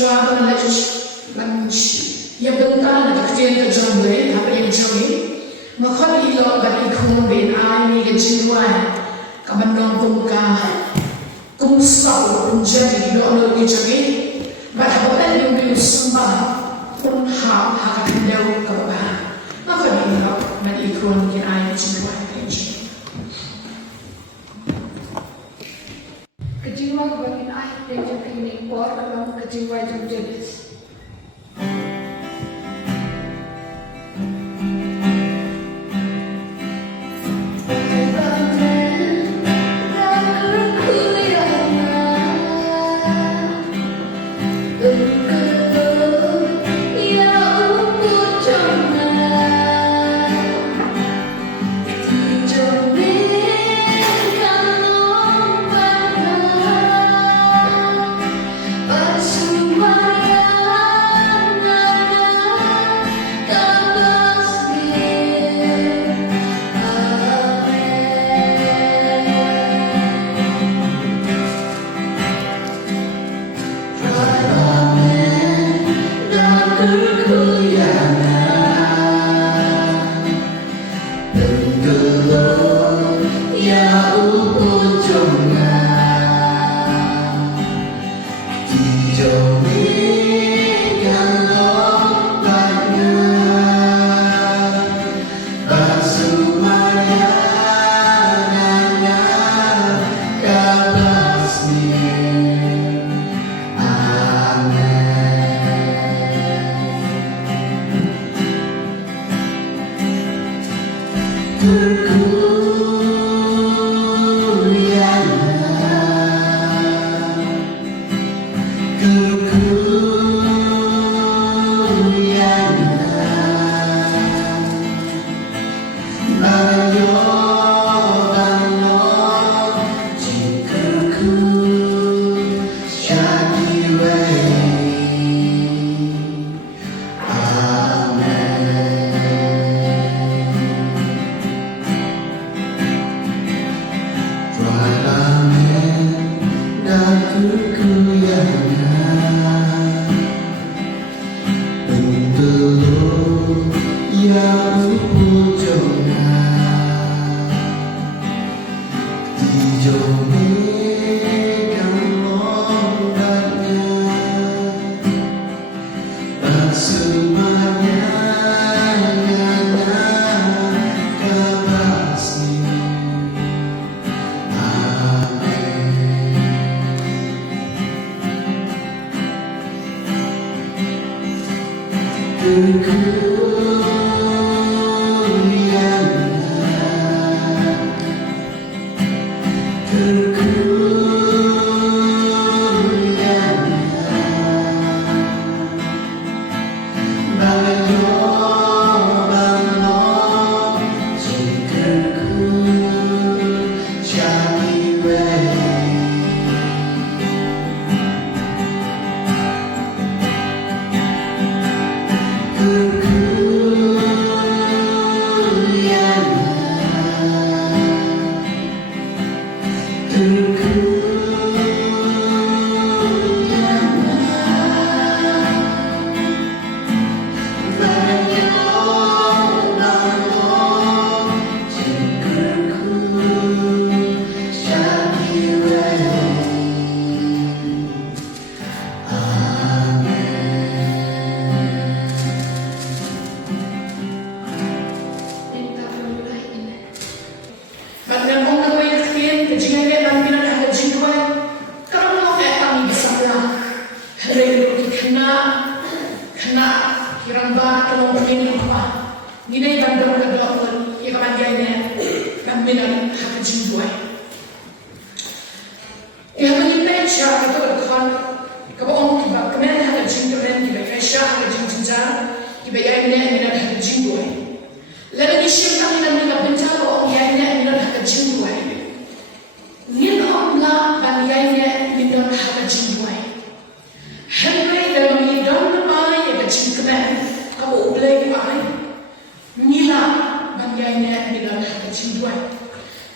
Schwaben lech lanchi ya bentan na kjen ka jongwe apa yang jongwe makhot ilo bani khon ben ai ni ga jinwan ka bandong kum ka kum sau kum jami lo lo ke jami ba ha ba yung bi sumba kun ha ha ka ndeu ka ba makhot ilo bani khon ke ai ni jinwan ke Kejiwa bagi air dan juga ini kuat dalam kejiwa yang jenis.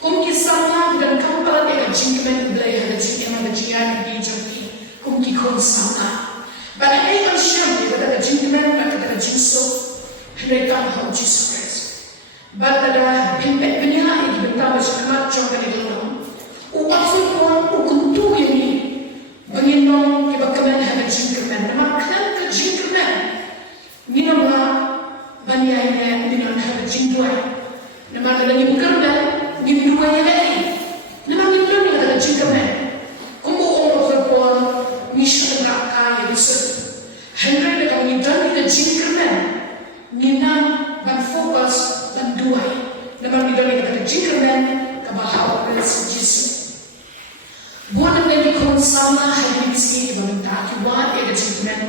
Kung kisahnya dan kampal dengan jingkemen belai ada jingkemen ada jingan di jangki kung kikon sama Henry Hau Jesus Christ. But ada pimpin penyahi bentang sekemat coba di dalam. Uapun pun ukuntu ini benginong kibakaman hanya jingkerman. Nama kan ke jingkerman. Minamlah banyaknya dengan hanya jingduai. Nama ada yang kerja jingduai yang lain. Nama minum yang ada jingkerman. Kumbu orang pun misal nak yang disebut. Henry dengan minum yang jingkerman. Minam dan fokus dan duai. Nama minum yang ada jingkerman kebahawa Yesus. Buat yang dikon sama hari ini kebantai buat yang jingkerman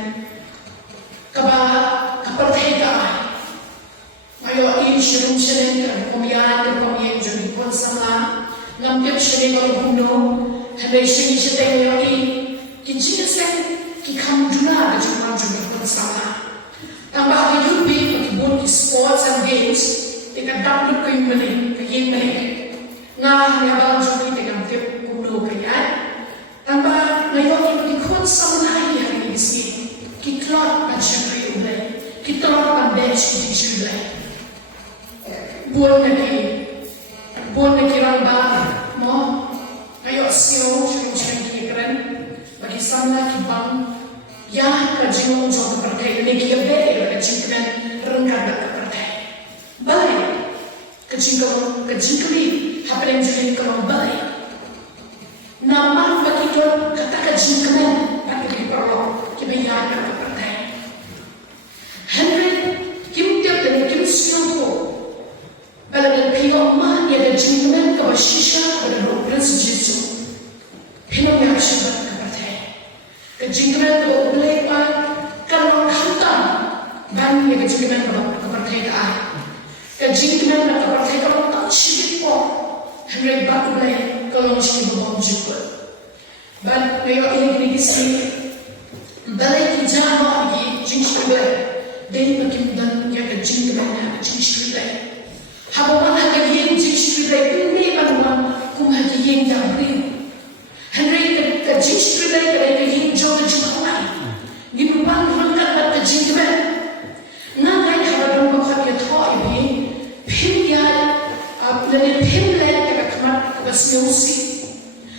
kepercaya. Ayo ini sering kemudian jadi pun sama ngambil sering orang kuno. Hendak sering yang ini kincir sen kikam juna jumlah pun sama. Tambah lagi lebih buat sports and games dengan dapat keinginan. Nah, yang baru jadi dengan tiap kuno kaya. Tambah ngayon ikon sama lagi hari ini sih. Kiklot dan syakri ulai. Kiklot dan bench di ulai. Buat lagi ramba mo. Ayo siyo syakri keren. Bagi sama kibang. Ya kajinong jauh kepercayaan. Ini kita beri kajingkan rengkat kepercayaan. Balik. Kajingkali. Apa yang jadi kalau balik. Nama bagi don kata kajingkan. Bagi diperolong. Kebayaan kepercayaan. Henry kim tiap dan kim siapa. Baladan pihak mah yang kajingkan kebasisha pada rohkan sejesu. Pihak yang syabat kepercayaan. Kejingkeman itu boleh kalau hantam dan yang kejingkeman kepercayaan. Kejingkeman dan kepercayaan kalau tak sedikit pun hendak boleh kalau mesti berbom juga. Dan mereka ini disini balik hijau lagi jingkeman dan makin dan yang kejingkeman yang jingkeman. Habawan harga yang jingkeman ini adalah kumhati yang jabri. Henry kejingkeman mereka yang jauh jauh lain. Dibuang rangkat dan kejingkeman. Nangai habadan bakal dia tahu ini pilihan dari pilihan dekat kemat kebersihan.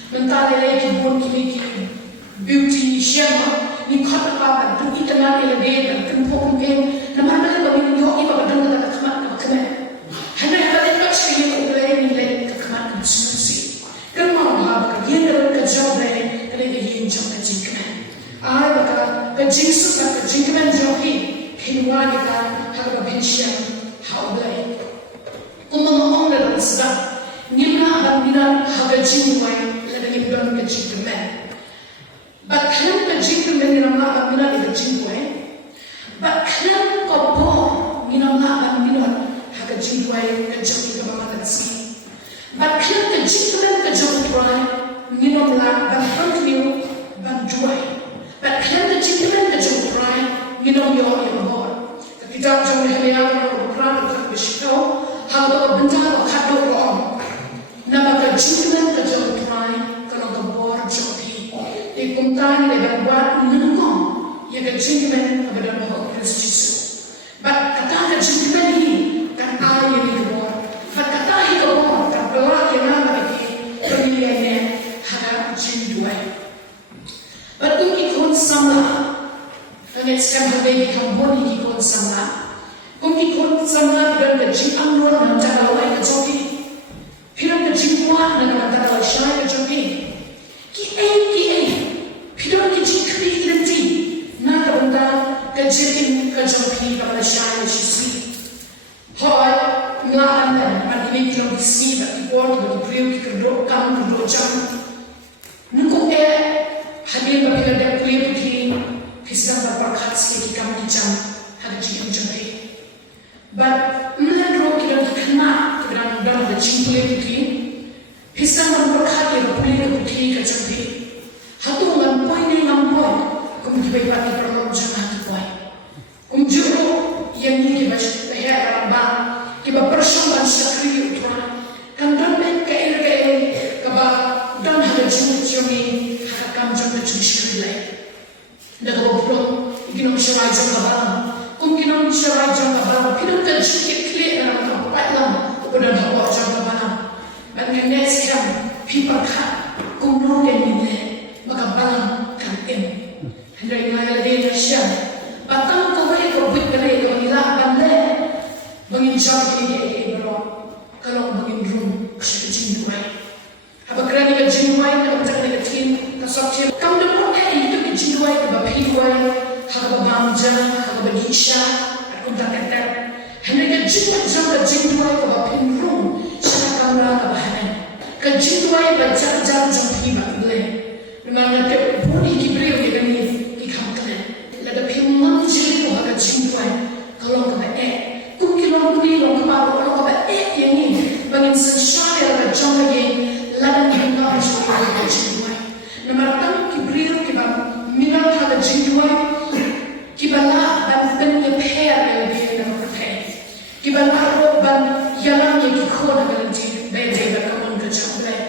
Mentari lagi pun kini beauty siapa ni kata apa tu kita nak elok dan kumpul mungkin nama mana bagi yo iba badan dekat kemat kemat. Henry habadan tak sekali ulai ni lagi kemat kebersihan. Kerana apa kerja kerja dari yang jauh kejingkeman. Baka kejingsus dan kejingkeman jauhi hinwa kita harga pensiun haulai. Umang dalam Islam nilai dan nilai harga jingwai ladang dalam kejingkeman. Baklan kejingkeman nilai dan nilai kejingwai. Baklan kopo nilai dan nilai harga jingwai kejauhi kemana sih. Baklan kejingkeman kejauhi tuai nilai dan continue banjuai. Baklan kejingkeman kejauhi tuai nilai yang bahar. Kita jauh hanya orang tak bersyukur. Hal berbentang kado orang. Nama kejingkeman kejauh tuai kalau kebor jauhi. Dikumtan lebar buat menengok yang kejingkeman kepada bahwa Kristus. Bak kata kejingkeman ini kan ayat yang kebor. Bak kata yang kebor kan pelak yang nama lagi pemilihannya hanya jingduai. Batung ikon sama. Angin sekarang hari kambon ikon sama. Kung ikon sama dan kejing anggur dan cara lain kejoki. Pirang kejing kuat dan antara syai kejoki. Ki pirang kejing kiri nanti. Nak benda kejing kejoki pada syai sisi. Hoi ngalan dan ini kalau disi dan diport dan dipriu kedok kam kedok jam. Nunggu hadir bagi ada priu ki kisah berkat sikit kam jam ada jing joki. But melayu kita dikenal dengan dalam jingkulit ini, hisam berkat yang boleh kita capai. Hatu dengan poin yang nampak, kemudian bagi perlu jangan poin. Juru yang ini kita bayar dalam kita persoalan sakri itu, kan dan kair kaba dan ada jumi hakam jumi jumi lain. Dan kalau belum, kita mesti wajib kabar. Mungkin pinong syawai jangka balam, pinong terjikit klik dalam tempat lam, kepada hawa jangka balam. Dan next time, people kan, kumno yang ini, maka balam kan Hendak ingat lagi Malaysia. Batang kawai kau buat kali kau nila bandai, bangin jam ini bro. Kalau bangin room, saya jinduai. Apa kerana kita jinduai, kalau kita kena tim, kasapsi. Kamu dapat itu kita jinduai, kita berhiduai, kita bangja, kita berdisha, kita kata. Hendak kita jinduai, kita berpin room, saya kamera kita bahan. Kita jinduai, kita jam hibat boleh. Memang kita budi kibriu kita ni. Lada pimman jili ko haka jinduai kalau kata kukilong kuni long kepala kalau kata yang ini bangin sensyari ada jom lagi lada pimman jili ko haka jinduai namaratan kibriu kiba minal haka jinduai kiba la ban penye per yang lebih nama pertanyaan kiba la ro ban yalang yang kikona dalam jili bebe berkawan ke jambai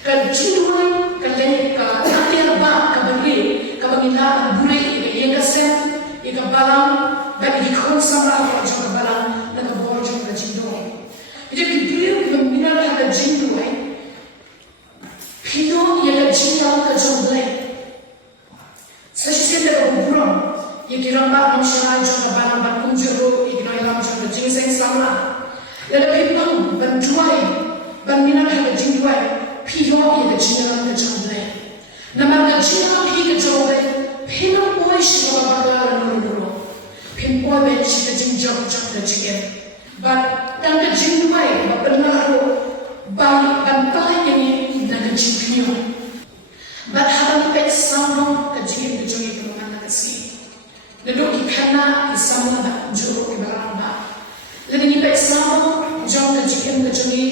kan jinduai kan lagi ka nanti arba kabari kabangin la buri yang kasem, yang balang, dan yang konsumlah orang yang balang dan orang yang berjindoi. Jadi kita mengenal ada jindoi, pino yang jindoi kejumlah. Sesuatu yang berubah, yang kira mak manusia yang balang berkunjung, yang kira yang manusia berjinseng sama. Lalu pino berjuai, mengenal ada jindoi, pino yang jindoi kejumlah. Nama jindoi kejumlah. Pino boy siya bakla nururo. Pin boy ben siya jinjok jok na chicken. But tanda jinway bapenaro bang bantai yang naga chicken. But habang pet samro kajin kejogi kemangan kasi. Lalu ikana isamla ba juro kibaramba. Lalu pet samro jok kejikin kejogi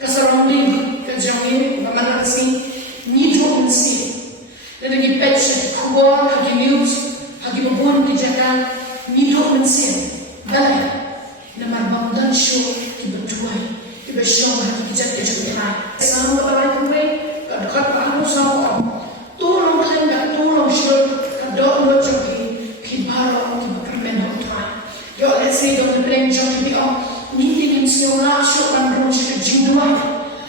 kasarongli kejogi kemangan kasi. Nidro kasi. Dan lagi patch kubur, lagi news, lagi babon kejakan, minum mesin, balai. Nama bangdan show dibertuai, dibershow lagi kejat kejakan. Sama balai kue, dekat aku sama. Tolong kalian, tolong show, kadang macam ni, kibaro diberpermen hotai. Yo, let's say don't blame jom ni ni semua show kan rumah jinduai.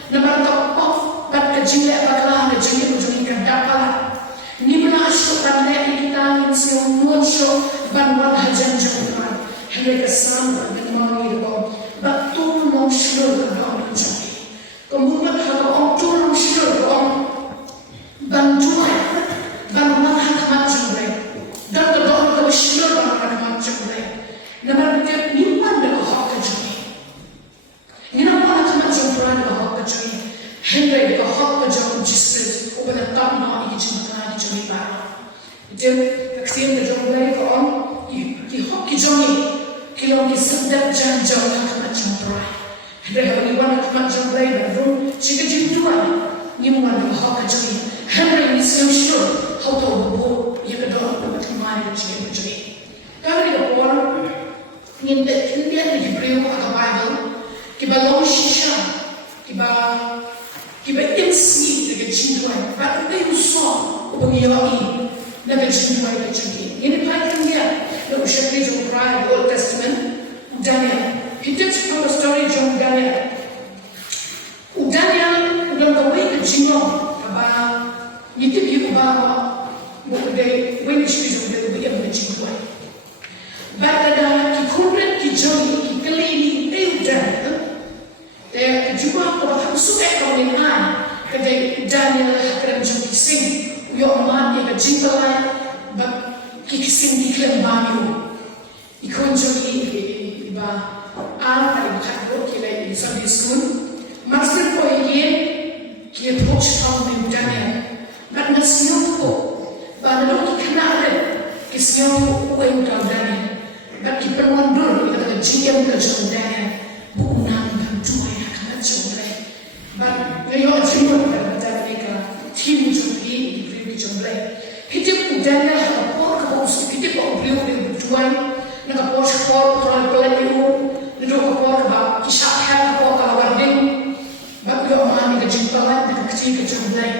Nama kapok, bat kejilek baklah kejilek ujung kadapala. Ni menasuk ramai kita yang semua show banwan hajan jauhan. Hendak sama dengan mami itu, betul mau show orang jadi. Kemudian kalau orang tu mau show orang bantuan, banwan hikmat jadi. Dan kalau orang show banwan hikmat jadi, nama dia nimpan dengan hak jadi. Ni nama hikmat jadi dengan hak jadi. Hendak dengan hak jadi Jesus, ubah tak nak ini jadi. Jadi, ketika kita jumpai kawan, ki jongi, kalau kita sedap janjau nak macam perai. Hendak beriwan nak macam perai baru, jika jinduan, ni mungkin hak jongi. Hendak ini sensor, hau tahu bubu, ia kedua macam mana jika jongi. Kalau kita kawan, ingin India ni Hebrew atau Bible, kita long shisha, kita insi dengan jinduan, baru kita usah ubahiyai. Naga jinduai kecil. Ini paling dia. Lalu syakri jom Quran, Old Testament, Daniel. Kita cakap story jom Daniel. Daniel dalam kawai kecil. Apa? Itu dia bawa. Mungkin wei syakri jom dia jinduai. Baiklah, kikuran kijoi kikelini Daniel. Dia juga orang suka kau ni Kedai Daniel akan jom kising. Yo aman yang jinduai, bak kikising diklaim bami. Ikon jogi iba ada ibakat bot kila di Sunday school. Master ko iyen kia approach from them Daniel. But nasiyon ko, baru kikana ada kisiyon ko uwe utang Daniel. But kiperwandur ika jingam ka jom Daniel. Buunan bantuai akan jomlay. But ngayon jinduai ka Daniel ka team jogi. Jumlah, hidup Daniel hapor kapos hidup obliu di berjuang, nak kapos kapor terlalu pelan itu, nak kapor bab kisah kapor kalawarding, bab yo mami kejumpalan nak kecil kejumlah,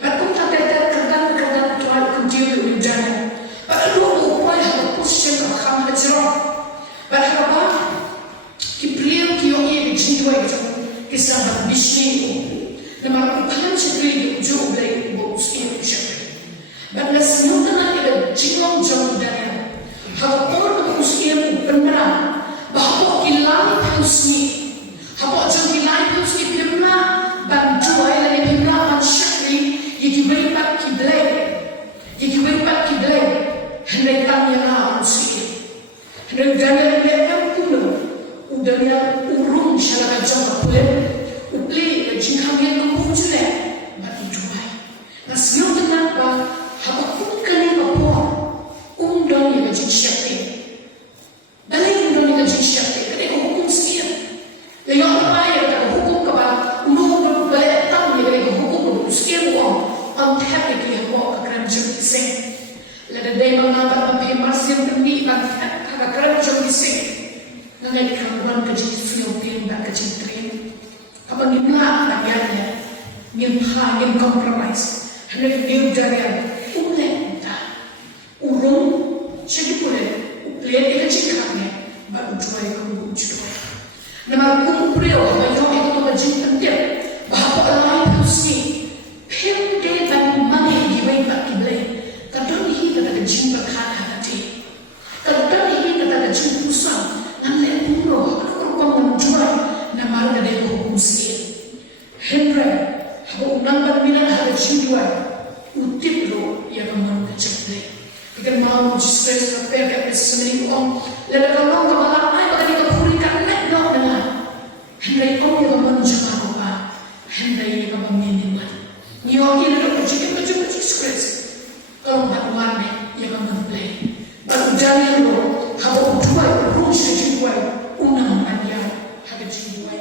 bab pun tak ada kerdan terlalu kecil di Daniel, bab lu upaya hapus yang akan hajar, Henry tanya usia. Henry jangan lihat pulau. Udahnya urung syarakat jangka pulau. Upli jika yang kumpulnya batu jual. Nasihat dengan bah haba kukani apa undang yang siapa. Balik undang yang siapa. Kerana hukum sekian. Yang apa yang tak hukum kaba umum balik tam yang hukum sekian uang. Antara dia bawa kerana jadi seng. Lada day mengapa pakai masih berdiri antara kerana jadi seng. Nanti kawan kerja Filipin dan kerja train. Apa ni nak bagiannya? Ngin compromise. Hendak dia jaga ulen dah. Urung jadi boleh. Ulen dia cakapnya baru jual kamu jual. Nama kumpul bayo itu macam penting. Bahawa Allah pusi. Pendek dan mana yang bagi beli. Kadang ini kata jin berkata hati. Kadang ini kata jin pusat. Nanti umroh aku menjual nama dari hukum sikit. Henry, aku nampak minat ada jiwa utip lo yang kamu kecil. Jika mau stress sampai ke seminggu lalu kamu kemalan apa tadi kamu berikan net dong dengan Henry yang kamu menjual apa? Henry yang kamu minimal. Nyoki lalu kecil stress. Kalau tak mana yang kamu beli. Baru jadi lo, kamu jual rusak jiwa unang aja harga jiwa.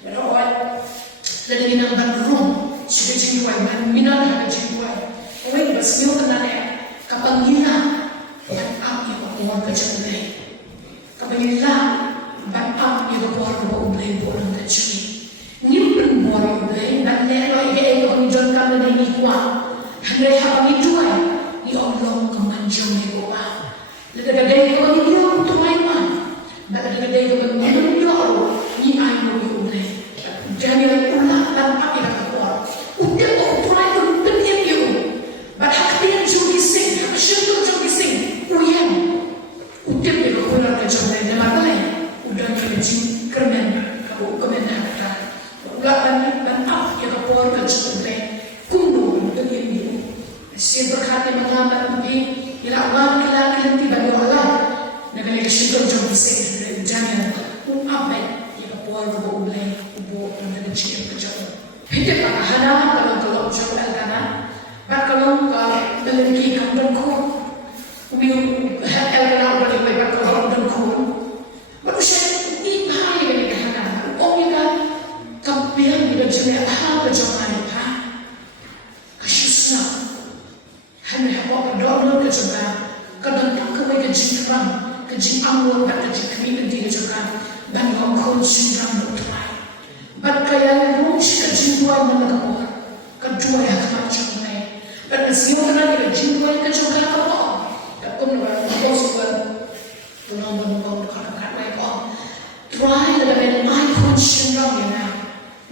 Berapa? Lalu kita berrum sudah jiwa dan minat harga jiwa. Orang bersih kenal kapal gila yang api orang kecil beli. Kapal gila dan api orang beli orang kecil. Nyimpen orang beli dan lelai dia orang jualkan dari kuat. Hendak apa jual? Ni Allah kemanjung ni doa. Lalu dia orang dia untuk lain. Lalu dia orang dia ni ayam boleh. Jangan ulah dan apa yang kuat. Udah untuk lain pun penting you. Bahkan dia juga sing, syukur juga sing. Uyam. Udah dia orang kerja lain nama lain. Udah kerja kermen. Aku kermen kata. Ulah dan apa yang kuat kerja lain. Kundu untuk ini. Siapa berkata mengamat ini. Ila Allah laki-laki bagi Allah. Negara syukur juga sing. Jangan apa yang kuat boleh. Buat dengan ciri kerja. Hidup hana kalau jauh elkana, kalau memiliki kamdan kur, elkana boleh kalau kamdan kur. Manusia ini bahaya dengan hana. Omega kampian bila jadi apa jangan apa. Kasusnya, hanya apa dorong kerja. Kadang kau kerja keram, kerja amul dan kerja kini dia juga dan kau sindang dokter. Berkaya rumus kejiwaan menengah kedua yang macam ni. Dan siapa yang kejiwaan kejukan apa? Aku nak berkongsi dengan kata-kata mereka. Try dengan iPhone sendiri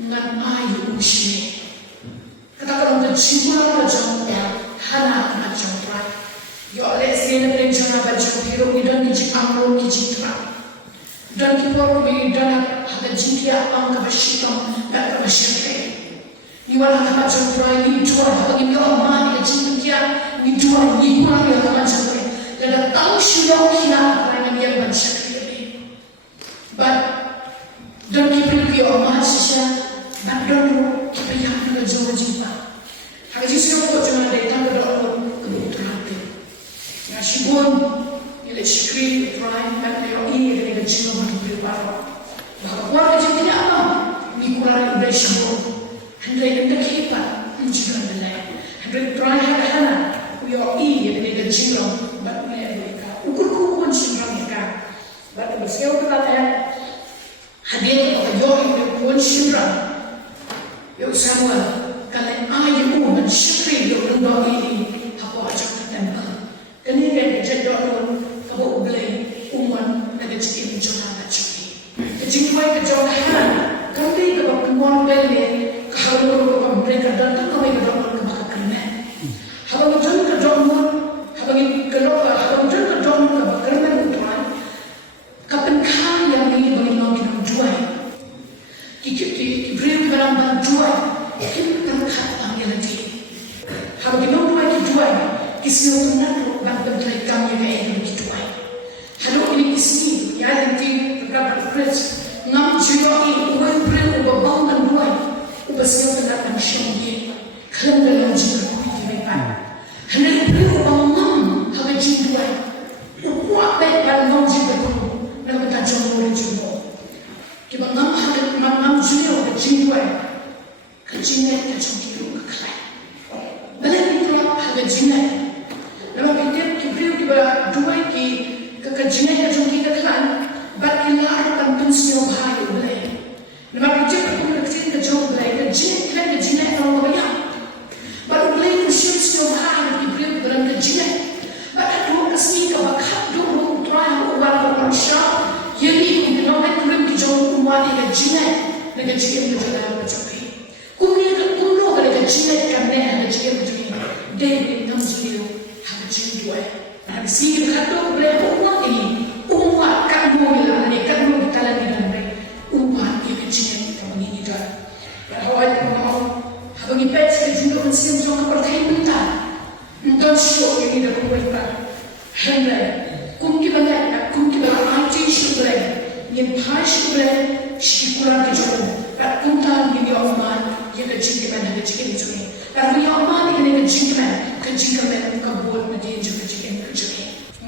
dengan iPhone sendiri. Katakan kejiwaan kejukan hana macam try. Yo let's say nak jangan baca hero ni dan ni amro ni citra. Dan kita perlu dan ada jika angka bersyukur dan bersyukur. Iwan angka bersyukur ini jual bagi orang yang jika ini jual ini orang yang bersyukur. Dan tahu syukur kita orang yang bersyukur ini. But dan kita perlu orang saja dan dan kita yang berjuang jiwa. Hanya justru kita jangan datang ke dalam kebutuhan itu. Ya syukur. Ia syukur try dan ini dengan jiwa berubah. Bahawa kerja tidak apa, ni kurang lebih syukur. Hendak kita menjual belai. Hendak try hana, uyo yang dengan jiwa berubah mereka. Ukur menjual mereka. Baru bersiap kata hadir yo yang menjual. Yo semua kalau ayu mensyukuri yo lembah ini apa aja dan apa. Kemudian kerja doa kau belai umat negeri ini menjual macam. Jika kejodohan, kami dapat kemuan beli kalau mereka datang kami dapat kebakaran. Habang jauh kejodohan, habang kelola, habang jauh kejodohan kebakaran tuan. Kapan kali yang ini bagi kita jual? Kita beri barang jual, kita tak panggil lagi. pasal pada manusia ini, kalau dalam jiwa kuih mereka, hendak beliau bangun harga jiwa, kuat baik dalam jiwa kuih, dalam tajam orang jiwa. Kita ngam harga ngam jiwa harga jiwa, kejiwa tajam jiwa kekelai. Dalam itu harga jiwa, dalam itu beliau kita dua ki kejiwa tajam jiwa kekelai, bagilah akan pensiun hari boleh. Nama bijak aku nak cerita jauh lagi. Jinak kan jinak orang bayar. Baru boleh usia hari diberi dalam jinak. Baru dua kesini kau bakat dua terakhir orang manusia. Yang ini kita nak kurang dijauh umat dengan jinak berjalan macam ni. Kumpulan kuno dengan jinak kerana dengan jinak macam ni. David Namzulio harga jinak dua. Habis ini kita boleh umat ini umat kamu ni kamu kita lagi dalam umat yang kecil yang ini dah. Bahawa habang ipet juga mesti menjadi perhatian kita. Untuk show ini dah kuat. Hendak kumki banyak aji syukur yang pahal syukur syukuran kejodoh. Kat kumtal ini orang yang kecil mana kecil itu ni. Tapi orang yang kecil mana kabul menjadi kecil.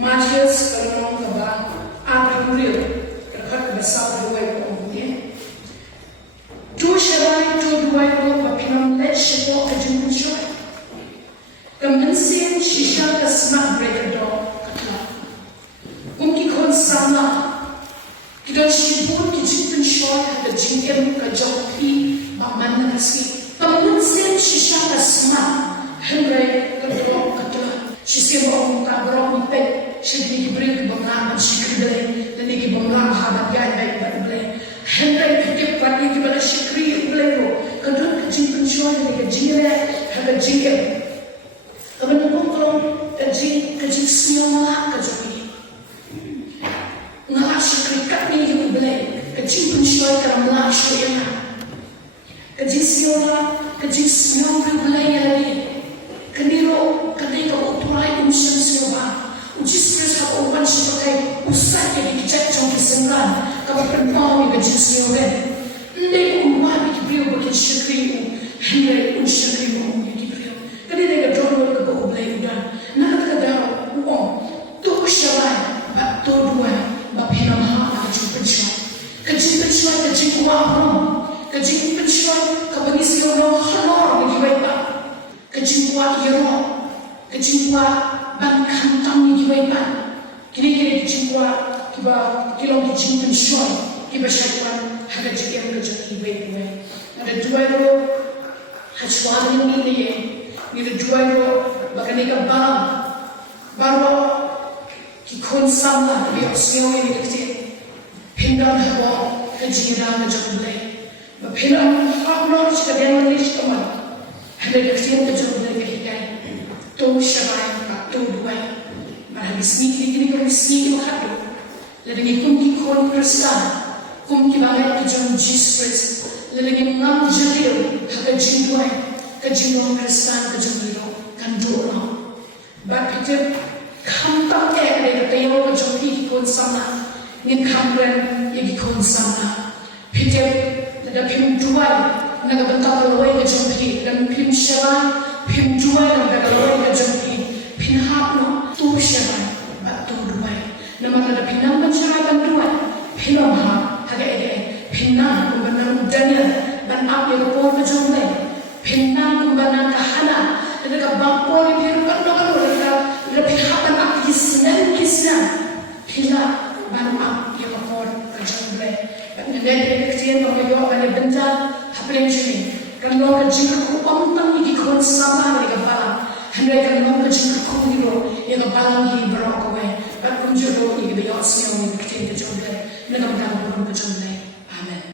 Matius kalau kabar apa real kerana besar dua orang. Dua syarat dua bapinam let syaitan kejun syaitan. Kemensian syaitan kesmak mereka kata. Mungkin kon sama kita syibun kejun syaitan kejun kejauhi baman nasi. Kemensian syaitan kesmak mereka kata. Syaitan orang kabarok nipet syaitan diberi kebenaran syaitan dan ini kebenaran hadap yang baik boleh. Hendak kita pagi kepada syukri beliau. Kedua kecil pensyuan dengan jiran harga jiran. Kemudian kalau kecil semua kecil. Ngalah syukri kat ni juga boleh. Kecil pensyuan kerana ngalah syukri. Kecil semua boleh lagi. Keniro ketika uturai unsur semua. Uji spiritual orang sebagai usai yang dicek trong kesenangan. Kalau perempuan yang kecil orang, mereka umat yang beliau bagi syukri, hendak syukri yang beliau. Kadang mereka dorong ke bawah beliau dan nak kadang uang tu syarat, tu dua, bapinam hak kecil pensyuan uang, kecil pensyuan kabagi siapa halor bagi baik, kecil uang irong, kecil uang ban kantang bagi baik. Kira-kira kecil uang kiba kilong kecil pensyuan kiba syaitan harga jiran kejauh baik-baik. Ada dua ro hajwan ini dua ro bahkan ika baru kikon sama dia siang ini kecil pindang habo kejiran kejauh baik. Bapinam haknor sekalian manis kamal harga kecil kejauh baik kehikai. Tu syarai tu dua. Habis ni kalau sini hadu. Ladang kumki kon Kristan, kumki bangai kejauh Jesus. Ladang ngam jadiu harga jiwa kejauh Kristan kejauh diro kan dua. Bapaknya kampak ada tayo kejauh ni kon sama, ni kamran yang kon sama. Pijak ladang pim dua, naga bentak lawai kejauh ni, ladang pim syarai pim dua naga lawai kejauh ni, pin hapno tu syarai batu dua. Nama ada pinang mencarakan dua, pinang harga ide, pinang kumbanang Daniel, ban api rupor kejauh pinang kumbanang kahana, ada kabampor biru kan ada lebih hapan api kisah, pinang ban api rupor kejauh dan ada kecil orang ada bentar, apa yang cumi, kan orang kecil kupang tang ini kon sama dengan balang, hendak kan orang kecil kuhiro yang balang ini berokok. But kunjung ini kita yang siang kita jumpa, negam dalam berjumpa. Amen.